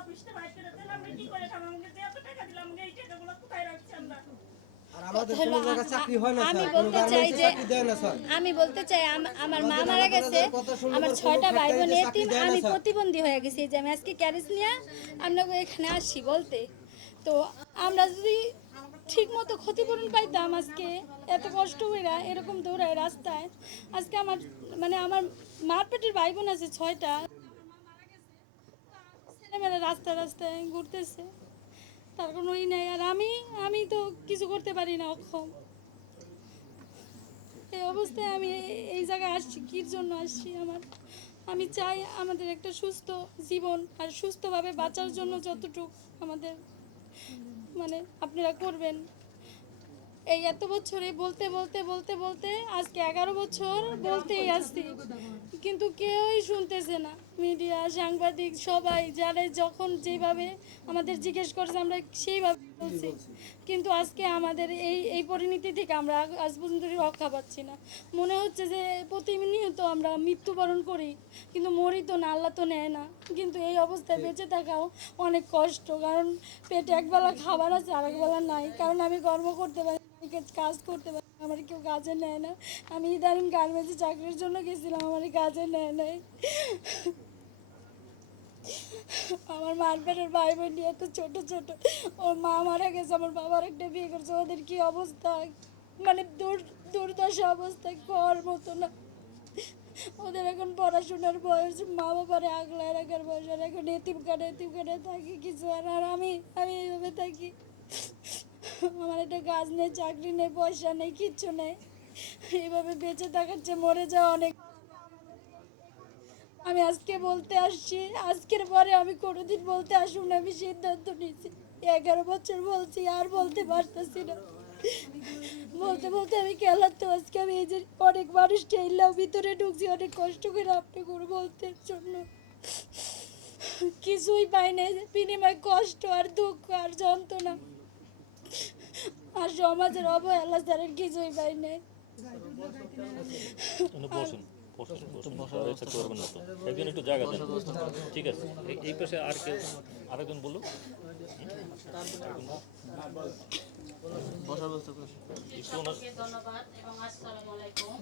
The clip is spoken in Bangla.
অফিসটা বাইর করে দিলাম, আমরা কি করে খাবো? আমাকে যে এত টাকা দিলাম, আমাকে এই টাকাগুলো কোথায় রাখছি আমরা? আমি বলতে চাই আমার মা মারা গেছে, আমার 6টা ভাই বোন এতিম, আমি প্রতিবন্ধী হয়ে গেছি যে আমি আজকে ক্যারেজ নিয়ে আপনাকে এখানে আসছি বলতে। তো আমরা যদি ঠিক মতো ক্ষতিপূরণ পাইতাম, আজকে এত কষ্ট করে এরকম দৌড়ায় রাস্তায়, আজকে আমার মানে আমার মার পেটের ভাই বোন আছে 6টা, ছেলেমেয়েরা রাস্তায় রাস্তায় ঘুরতেছে, তার কোনো ই নেই। আর আমি আমি তো কিছু করতে পারি না, অক্ষম। এই অবস্থায় আমি এই জায়গায় আসছি, কির জন্য আসছি? আমি চাই আমাদের একটা সুস্থ জীবন আর সুস্থভাবে বাঁচার জন্য যতটুকু আমাদের মানে আপনারা করবেন। এই এত বছরে বলতে বলতে বলতে বলতে আজকে 11 বছর বলতেই আসছি, কিন্তু কেউই শুনতেছে না। মিডিয়া, সাংবাদিক সবাই যারা যখন যেভাবে আমাদের জিজ্ঞেস করছে আমরা সেইভাবে বলছি, কিন্তু আজকে আমাদের এই এই পরিণতি থেকে আমরা আজ পর্যন্ত রক্ষা পাচ্ছি না। মনে হচ্ছে যে প্রতিনিয়ত আমরা মৃত্যুবরণ করি, কিন্তু মরি তো না, আল্লাহ তো নেয় না। কিন্তু এই অবস্থায় বেঁচে থাকাও অনেক কষ্ট, কারণ পেটে একবেলা খাবার আছে আর একবেলা নাই, কারণ আমি কর্ম করতে পারি, কাজ করতে পারি, আমার কেউ কাজে নেয় না। আমি ইদানিং গার্মেন্টসে চাকরির জন্য গেছিলাম, আমার কাজে নেয় নাই। আমার মার পেটের ভাই বোন নিয়ে এত ছোট ছোট, ওর মা মারা গেছে, আমার বাবার একটা বিয়ে করছে, ওদের কি অবস্থা, মানে দুর্দশা অবস্থা, কর মতো না। ওদের এখন পড়াশোনার বয়স, মা বাবারে আগলায় রাখার বয়স, আর এখন এতিমখানে থাকি কিছু। আর আমি আমি এইভাবে থাকি, আমার একটা কাজ নেই, চাকরি নেই, পয়সা নেই, কিচ্ছু নেই। এইভাবে বেঁচে থাকার চেয়ে মরে যাওয়া অনেক। আমি আজকে বলতে আসছি, আজকের পরে আমি কোনোদিন বলতে আসুন না, আমি সিদ্ধান্ত নিয়েছি। 11 বছর বলছি, আর বলতে পারতেছি না। বলতে বলতে আমি খেলাতে আজকে আমি এই যে অনেক মানুষ ঠেললাম, ভিতরে ঢুকছি অনেক কষ্ট করে আপনি করে বলতে জন্য। কিছুই পাই নাই, বিনিময় কষ্ট আর দুঃখ আর যন্ত্রণা আর সমাজের অবহেলা ছাড়া কিছুই পাই নাই। বসুন বসুন বসুন, থাকতে পারবেন না তো, একজন একটু জায়গা দেন। ঠিক আছে, এই পাশে আর কেউ, আরেকজন বলুন। বসার ব্যবস্থা করে সকলকে ধন্যবাদ এবং আসসালামু আলাইকুম।